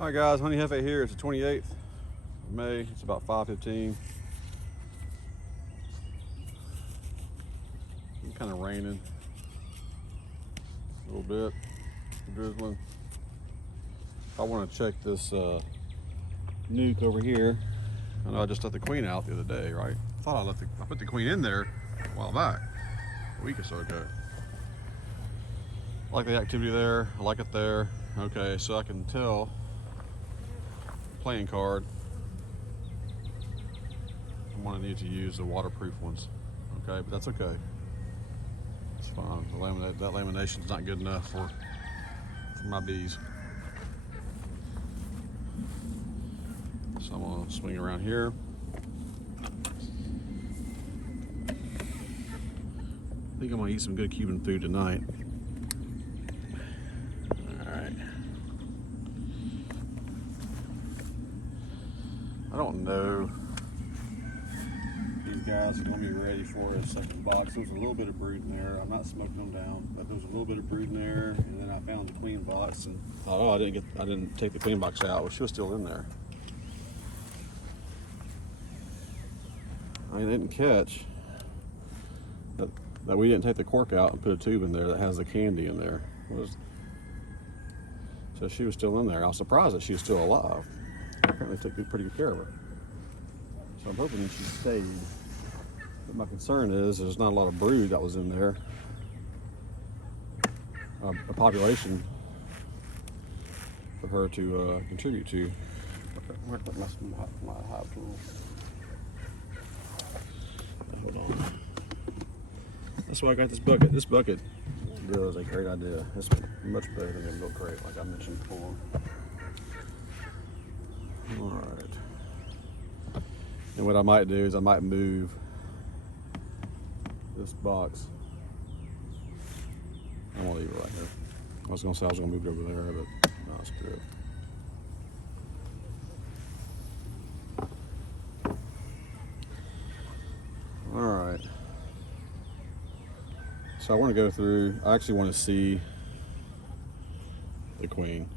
Alright guys, Honey Jefe here. It's the 28th of May. It's about 5:15. It's kind of raining a little bit, drizzling. I want to check this nuke over here. I know I just let the queen out the other day, right? I thought I put the queen in there a while back, a week or so ago. I like the activity there. I like it there. Okay, so I can tell playing card. I'm gonna need to use the waterproof ones. Okay, but that's okay. It's fine. That lamination's not good enough for my bees. So I'm gonna swing around here. I think I'm gonna eat some good Cuban food tonight. Alright. I don't know. These guys are going to be ready for a second box. There was a little bit of brood in there. I'm not smoking them down, but there was a little bit of brood in there. And then I found the queen box and thought, oh, I didn't take the queen box out. Well, she was still in there. I didn't catch that we didn't take the cork out and put a tube in there that has the candy in there. So she was still in there. I was surprised that she was still alive. I apparently took pretty good care of her. So I'm hoping that she stayed. But my concern is there's not a lot of brood that was in there. A population for her to contribute to. Where put my hive tool? Hold on. That's why I got this bucket. This bucket is a great idea. It's much better than a milk crate, like I mentioned before. All right. And what I might do is I might move this box. I'm gonna leave it right here. I was gonna say I was gonna move it over there, but no, it's good. All right. So I want to go through. I actually want to see the queen.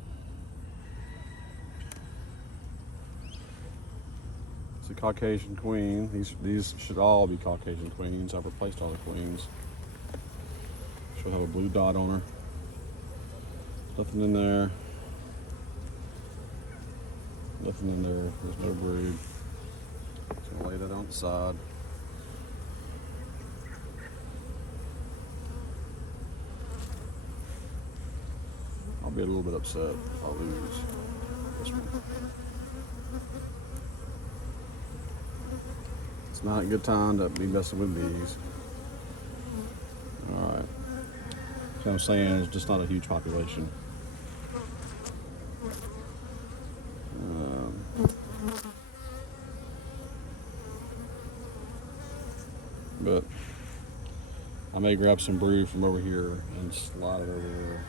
It's a Caucasian queen. These should all be Caucasian queens. I've replaced all the queens. She'll have a blue dot on her. Nothing in there. Nothing in there. There's no brood. Just gonna lay that on the side. I'll be a little bit upset if I lose this one. It's not a good time to be messing with bees. All right. So I'm saying it's just not a huge population. But I may grab some brood from over here and slide it over there.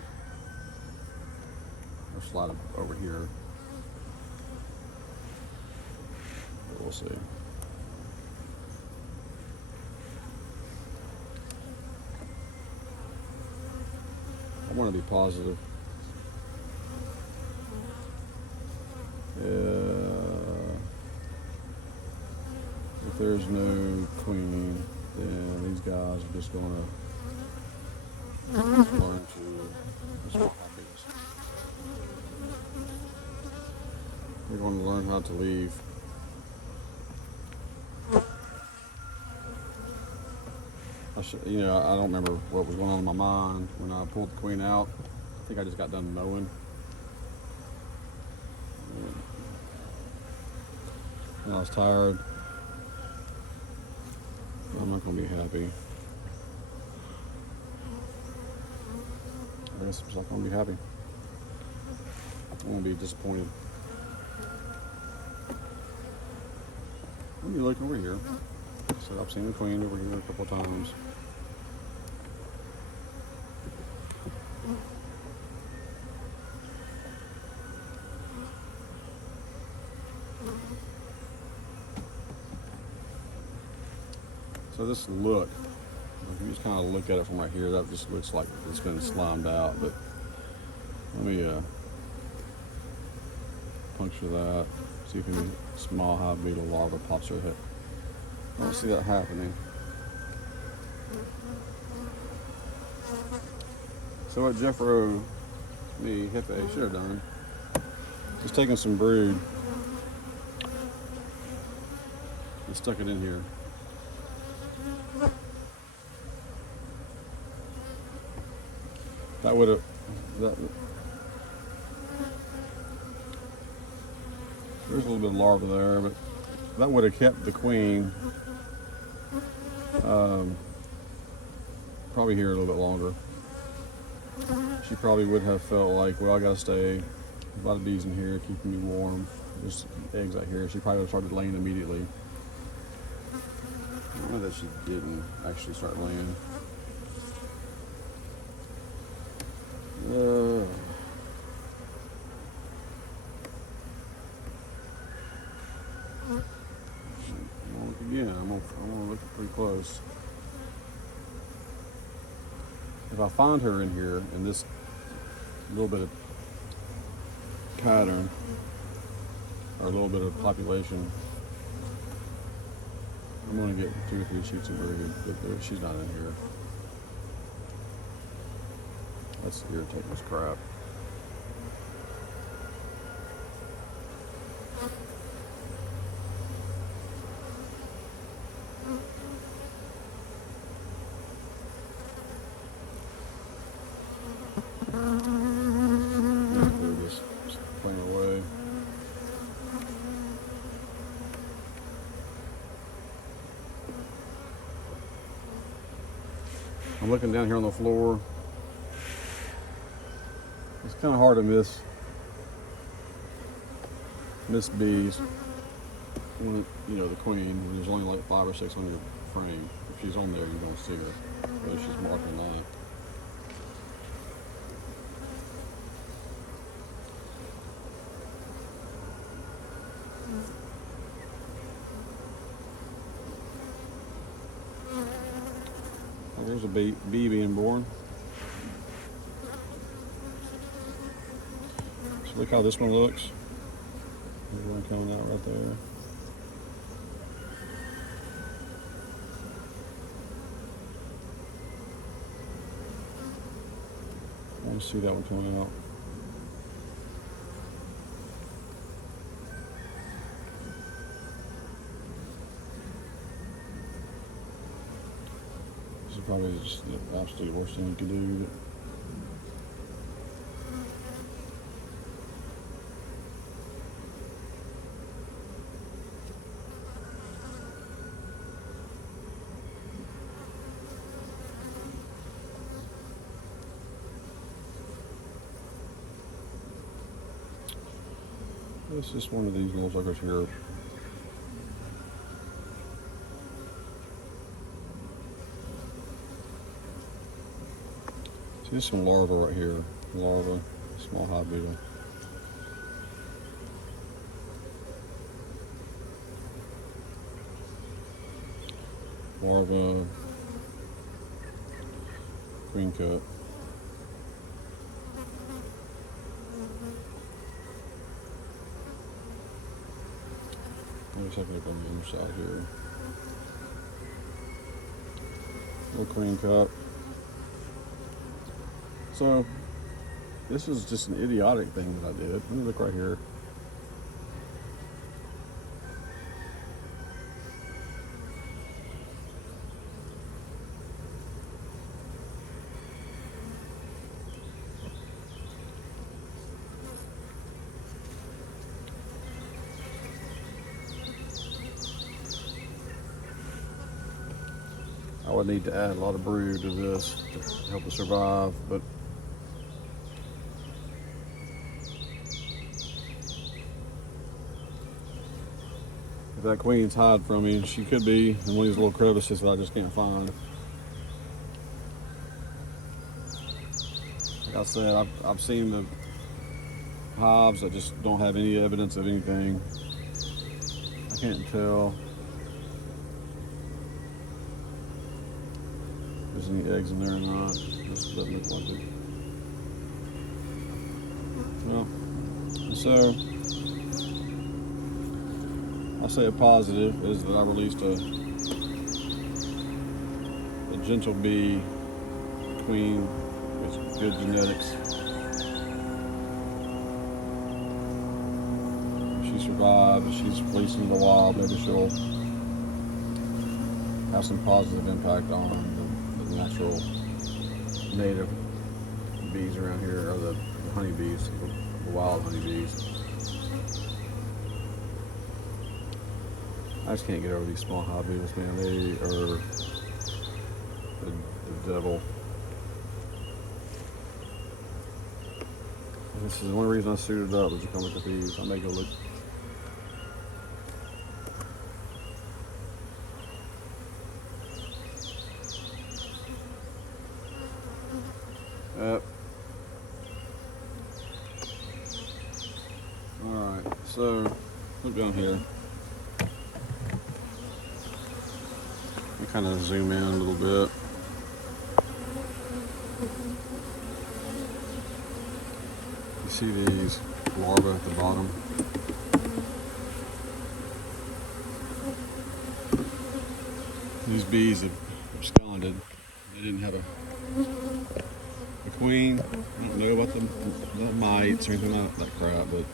Or slide it over here. But we'll see. I want to be positive. If there's no queen, then these guys are just going to learn to swap copies. They're going to learn how to leave. I don't remember what was going on in my mind when I pulled the queen out. I think I just got done mowing. And I was tired. I'm not going to be happy. I guess I'm just not going to be happy. I'm going to be disappointed. Let me look over here. So I've seen the queen over here a couple of times. So this look, if you just kind of look at it from right here, that just looks like it's been slimed out. But let me puncture that. See if any small hive beetle larva pops her head. I don't see that happening. So what Jefe, Jefe should have done is taken some brood and stuck it in here. That would have, there's a little bit of larva there, but that would have kept the queen probably here a little bit longer. She probably would have felt like, well, I gotta stay. A lot of bees in here keeping me warm. There's eggs out here. She probably would have started laying immediately. I know that she didn't actually start laying. Again, I'm gonna look pretty close. If I find her in here in this little bit of pattern or a little bit of population, I'm gonna get 2 or 3 sheets of brood, but she's not in here. That's irritating as crap. Just playing away. I'm looking down here on the floor. It's kind of hard to miss bees when, you know, the queen, when there's only like 500 or 600 frame. If she's on there, you don't see her, but she's marking line. Oh, there's a bee being born. So look how this one looks. There's one coming out right there. I can see that one coming out. This is probably just the absolute worst thing you can do. It's just one of these little suckers here. See, there's some larvae right here. Larvae, small hive beetle. Larvae, queen cup. Let me check it up on the other side here. Little queen cup. So, this is just an idiotic thing that I did. Let me look right here. I would need to add a lot of brood to this to help it survive, but if that queen's hide from me, she could be in one of these little crevices that I just can't find. Like I said, I've seen the hives that just don't have any evidence of anything. I can't tell if there's any eggs in there or not. This doesn't look like it. Well, so I'll say a positive is that I released a gentle bee queen with good genetics. She survived. She's released into the wild. Maybe she'll have some positive impact on the natural native bees around here, or the honeybees, the wild honeybees. I just can't get over these small hive beetles, man. They are the devil. This is the only reason I suited up, was to come look at these. I may go look. Alright, so look down here. I'll kind of zoom in a little bit. You see these larvae at the bottom? These bees have absconded. They didn't have a queen. I don't know about the mites or anything like that crap, but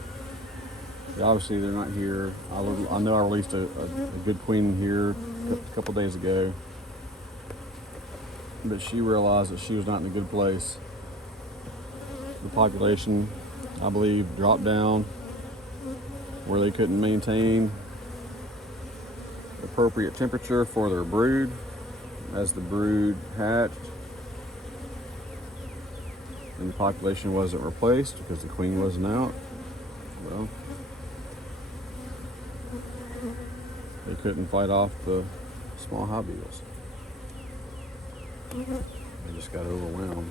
obviously they're not here. I know I released a good queen here a couple days ago, but she realized that she was not in a good place. The population, I believe, dropped down where they couldn't maintain appropriate temperature for their brood. As the brood hatched, and the population wasn't replaced because the queen wasn't out, well, they couldn't fight off the small hive beetles. They just got overwhelmed.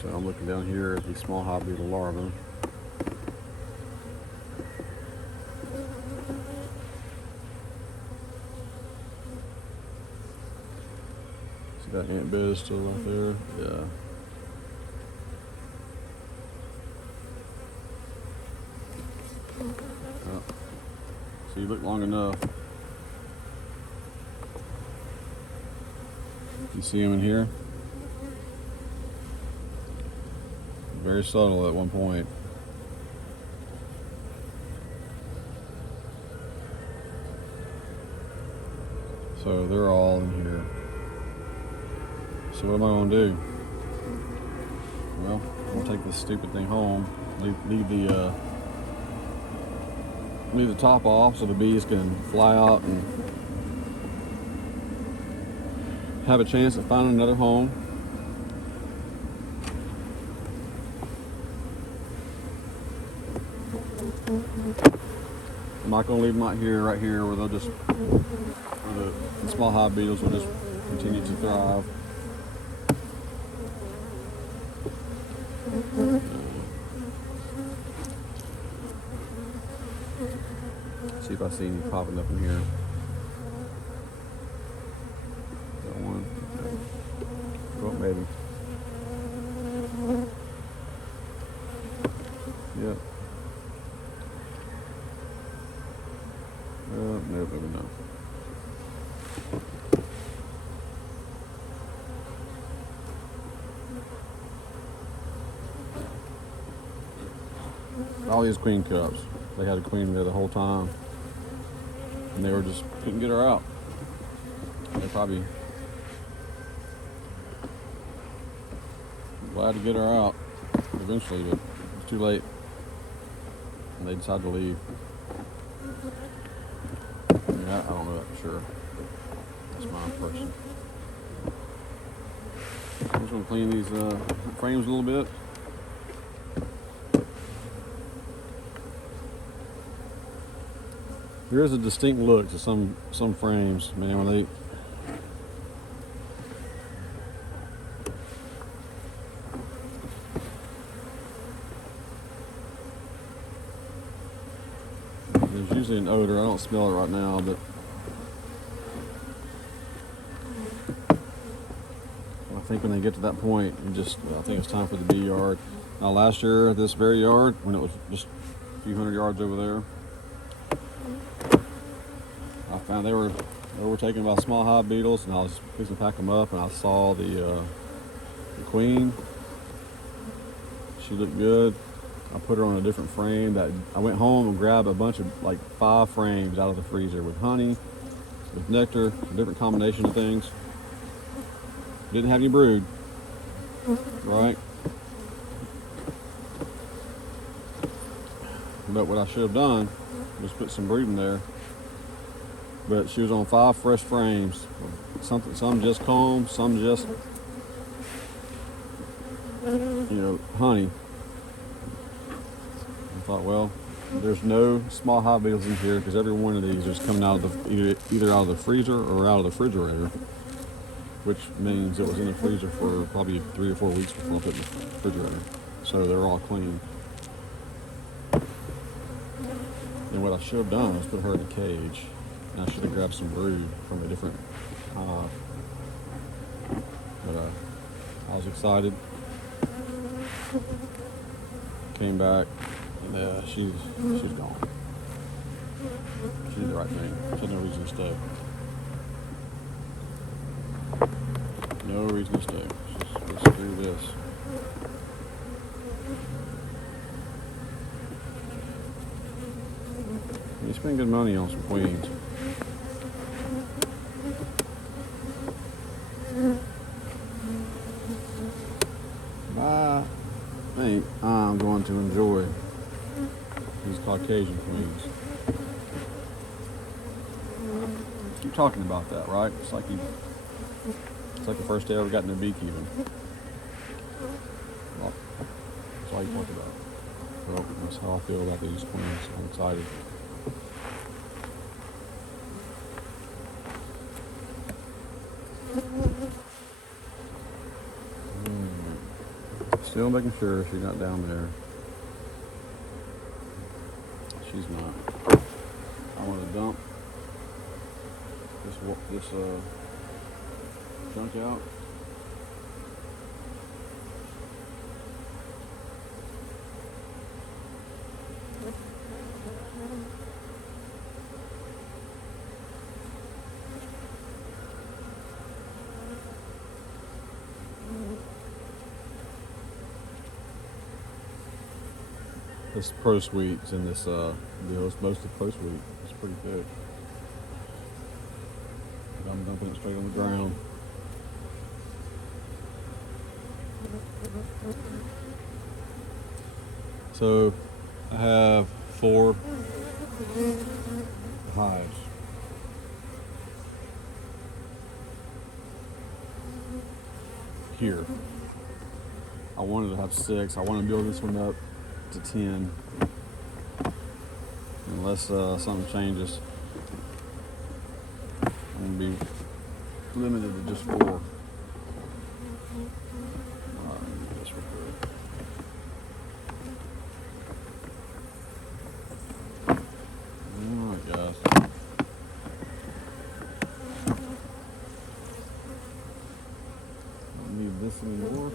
So I'm looking down here at these small hive beetle larvae. See that ant bed is still right there? Yeah. Oh. So you look long enough. You see them in here? Very subtle at one point. So they're all in here. So what am I going to do? Well, I'm going to take this stupid thing home. Leave the top off so the bees can fly out and have a chance at finding another home. I'm not going to leave them out here, right here, where they'll just, where the small hive beetles will just continue to thrive. See if I see any popping up in here. Got one. Oh, maybe. Yep. No, maybe not. All these queen cups. They had a queen there the whole time, and they were just couldn't get her out. They're probably glad to get her out eventually, but it's too late, and they decided to leave. Yeah, I don't know that for sure. That's my impression. I'm just going to clean these frames a little bit. There is a distinct look to some frames, man, when they There's usually an odor. I don't smell it right now, but I think when they get to that point, I think it's time for the bee yard. Now, last year, this very yard, when it was just a few hundred yards over there, I found they were taking about small hive beetles, and I was fixing to pack them up, and I saw the queen. She looked good. I put her on a different frame. I went home and grabbed a bunch of, like, 5 frames out of the freezer with honey, with nectar, a different combination of things. Didn't have any brood, right? But what I should have done was put some brood in there. But she was on 5 fresh frames. Some just comb, some just, honey. I thought, well, there's no small hive beetles in here because every one of these is coming out of either out of the freezer or out of the refrigerator, which means it was in the freezer for probably 3 or 4 weeks before I put it in the refrigerator. So they're all clean. And what I should have done was put her in a cage. And I should have grabbed some brood from a different hive. But I was excited. Came back, and she's gone. She did the right thing. She had no reason to stay. No reason to stay. Let's do this. You spend good money on some queens. I think I'm going to enjoy these Caucasian queens. Keep talking about that, right? It's like the first day I ever got into beekeeping. Well, that's all you talk about. Well, that's how I feel about these queens. I'm excited. Still making sure she's not down there. She's not. I want to dump this junk out. This Pro Suite's in this deal. It's mostly Pro Suite. It's pretty good. I'm dumping it straight on the ground. So I have 4 hives. Here. I wanted to have 6. I want to build this one up to 10 unless something changes. I'm going to be limited to just 4. Alright, this real quick. Alright, guys. Don't need this anymore,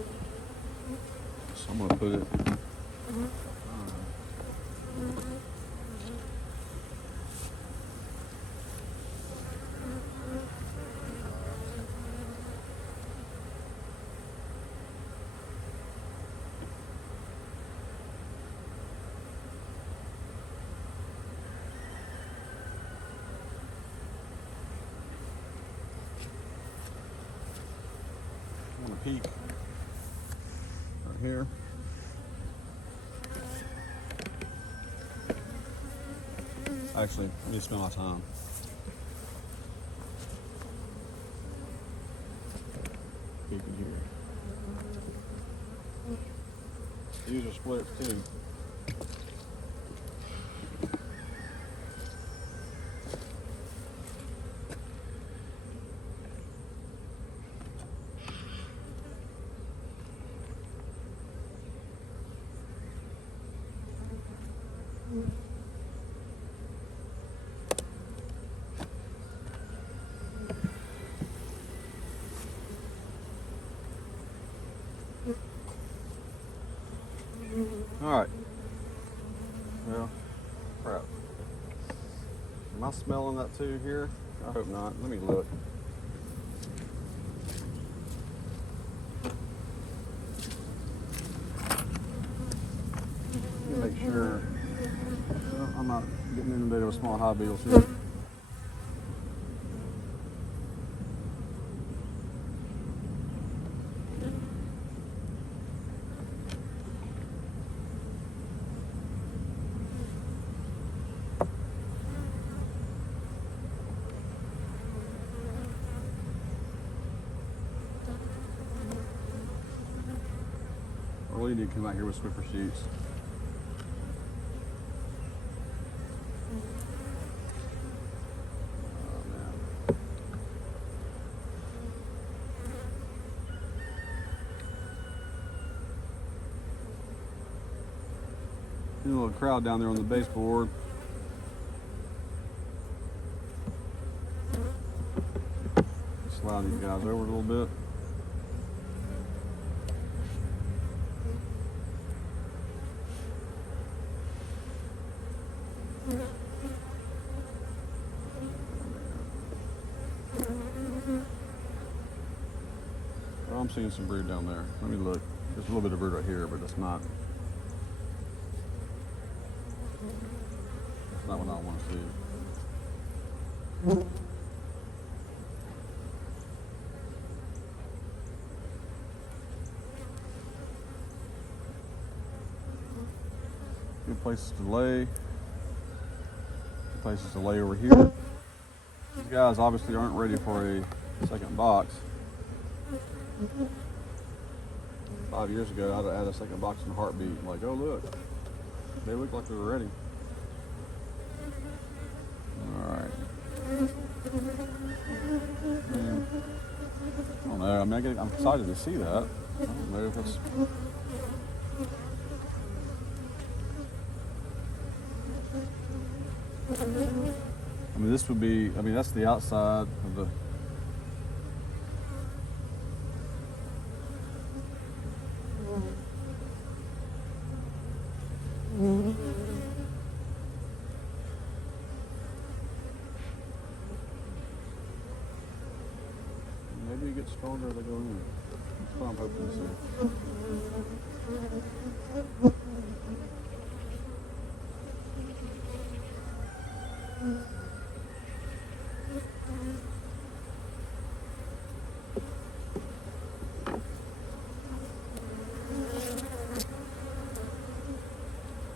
so I'm going to put it. Peak right here. Actually, I need to spend my time. Peeking here. These are splits too. Alright. Well, crap. Am I smelling that too here? I hope not. Let me look. Let me make sure I'm not getting inundated with small hive beetles here. I really need to come out here with Swiffer sheets. A little crowd down there on the baseboard. Slide these guys over a little bit. Oh, I'm seeing some brood down there. Let me look. There's a little bit of brood right here, but it's not. That's not what I want to see. Good places to lay. Good places to lay over here. These guys obviously aren't ready for a second box. 5 years ago, I'd have had a second box in a heartbeat. Like, oh look, they look like they're ready. Alright. I don't know. I mean, I'm excited to see that. I don't know if it's. I mean, this would be. I mean, that's the outside of the. Maybe it gets stronger as they go in. That's what I'm hoping to see.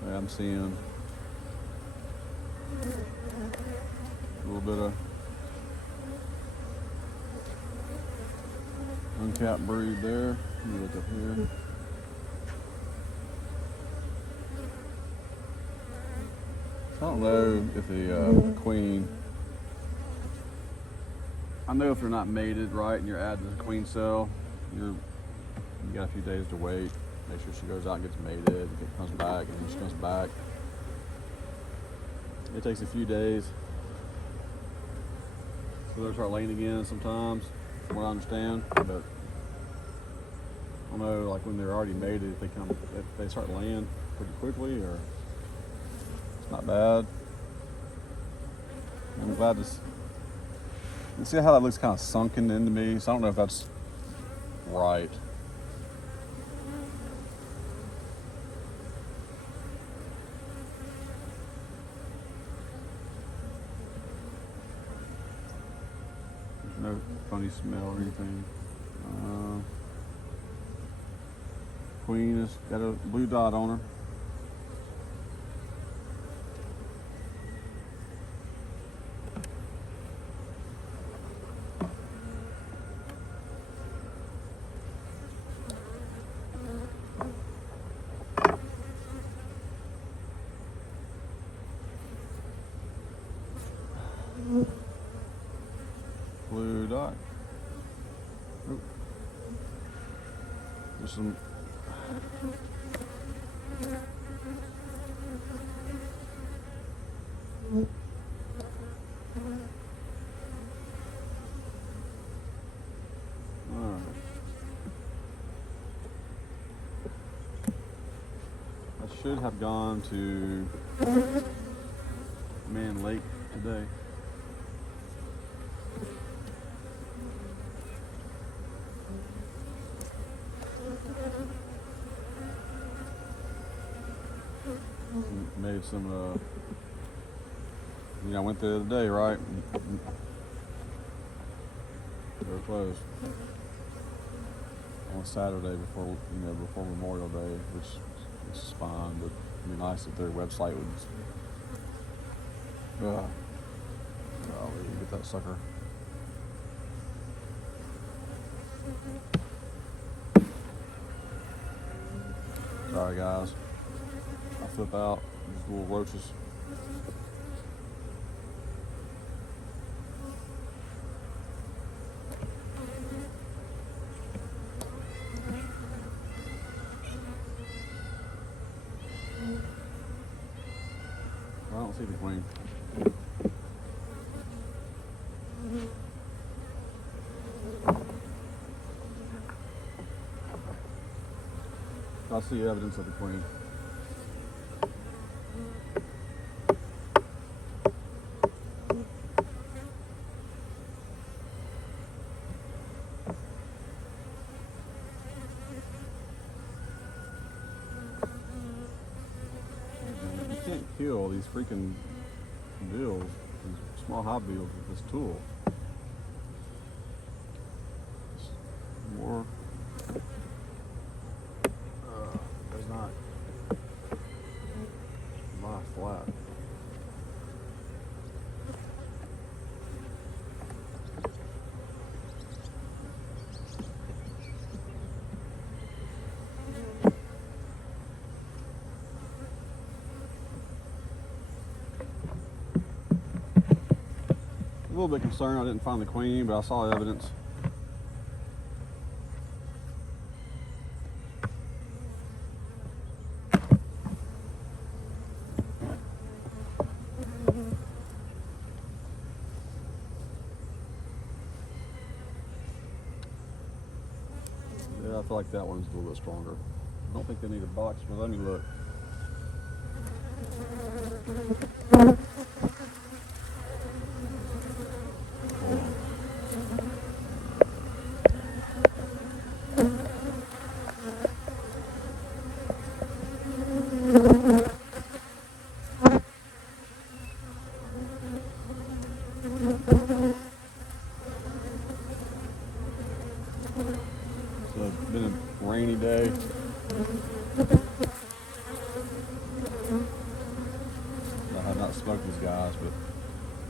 Yeah, I'm seeing a little bit of uncapped brood there. Let me look up here. I don't know if the queen, I know if they're not mated right and you're adding the queen cell, you got a few days to wait. Make sure she goes out and gets mated, and comes back, and when she comes back, it takes a few days for them to start laying again sometimes, from what I understand. But I don't know, like when they're already mated, if they start laying pretty quickly, or it's not bad. I'm glad to see how that looks kind of sunken into me. So I don't know if that's right. No funny smell or anything. Queen has got a blue dot on her. Blue dot. Oop. There's some. I should have gone to Man Lake today. Made some, I went there the other day, right? They were closed on Saturday before, before Memorial Day, which is fine, but it'd be nice if their website would, get that sucker. Sorry guys, I flip out, these little roaches. I don't see the queen. I see evidence of the queen. You can't kill these freaking beetles, these small hive beetles with this tool. It's more. Does not lie flat. A little bit concerned I didn't find the queen, but I saw evidence. Yeah, I feel like that one's a little bit stronger. I don't think they need a box, but let me look. It's been a rainy day. I have not smoked these guys, but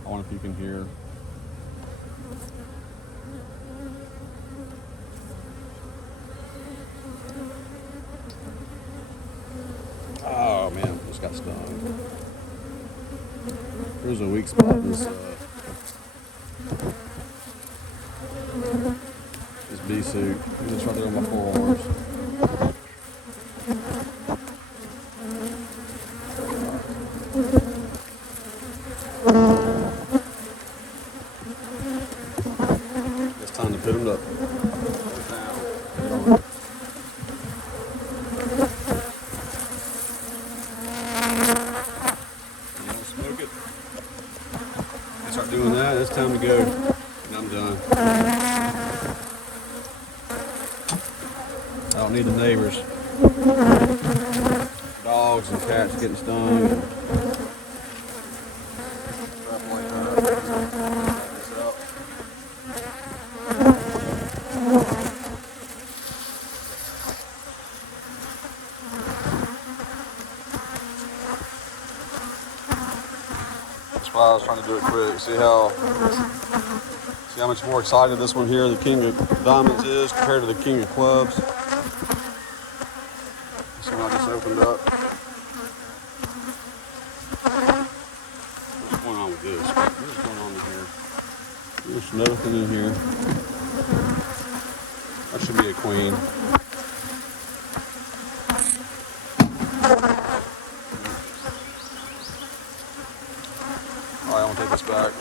I wonder if you can hear. Oh man, just got stung. There's a weak spot in this bee suit. It's right there on my forearms. It's time to put them up. You don't smoke it. I start doing that, it's time to go. And I'm done. I don't need the neighbors. Dogs and cats getting stung. And stuff like that. That's why I was trying to do it quick. See how much more excited this one here, the King of Diamonds, is compared to the King of Clubs. This one I just opened up. What's going on with this? What's going on in here? There's nothing in here. That should be a queen. Alright, I'm gonna take this back.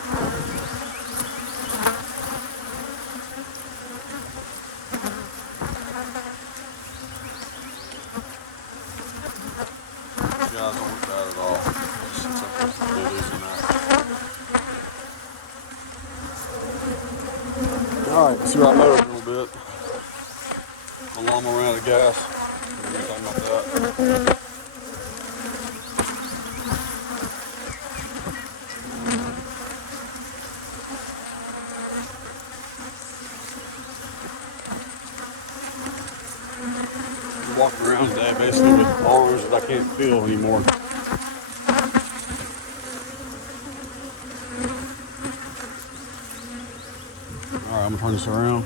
guys don't look bad at all. Just something to do this and that. Alright, see where I motored a little bit. My lawnmower ran out of gas. We're talking about that. Walking around today basically with arms that I can't feel anymore. Alright, I'm gonna turn this around.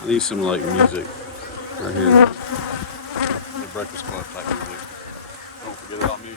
I need some like music right here. The Breakfast Club type music. Don't forget about me.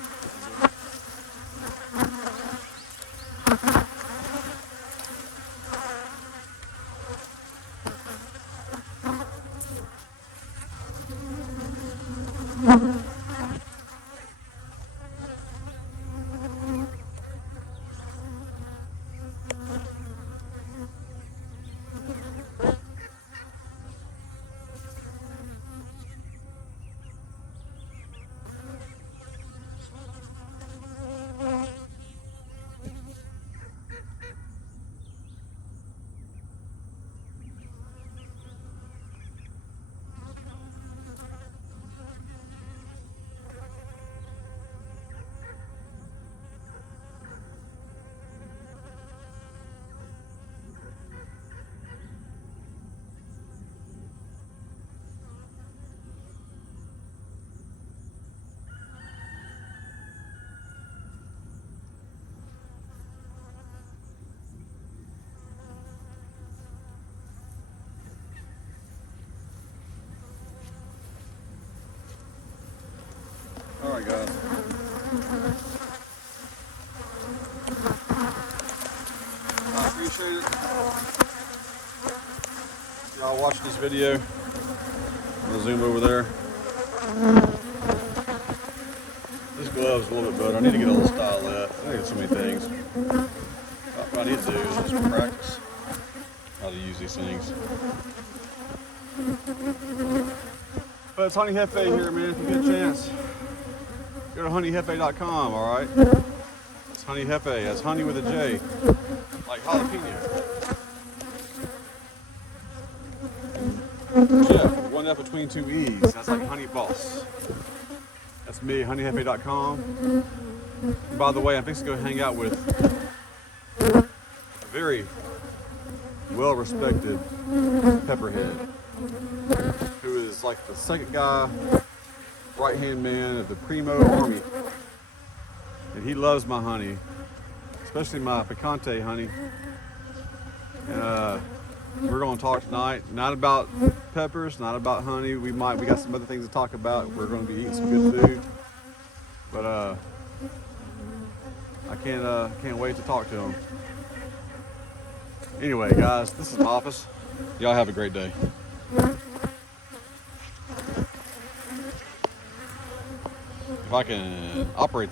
Alright guys. I appreciate it. Y'all watching this video. I'm gonna zoom over there. This glove's a little bit better. I need to get a little stylet. I get so many things. What I need to do is just practice how to use these things. But it's Honey Jefe here, man, if you get a chance. Go to honeyjefe.com, alright? It's Honey Jefe. That's honey with a J. Like jalapeno. Jeff, one F between two E's. That's like Honey Boss. That's me, honeyjefe.com. And by the way, I'm fixing to go hang out with a very well-respected pepperhead, who is like the second guy, right-hand man of the Primo Army. And he loves my honey, especially my picante honey. And we're going to talk tonight, not about peppers, not about honey. We got some other things to talk about. We're going to be eating some good food. But I can't wait to talk to him. Anyway, guys, this is my office. Y'all have a great day. If I can operate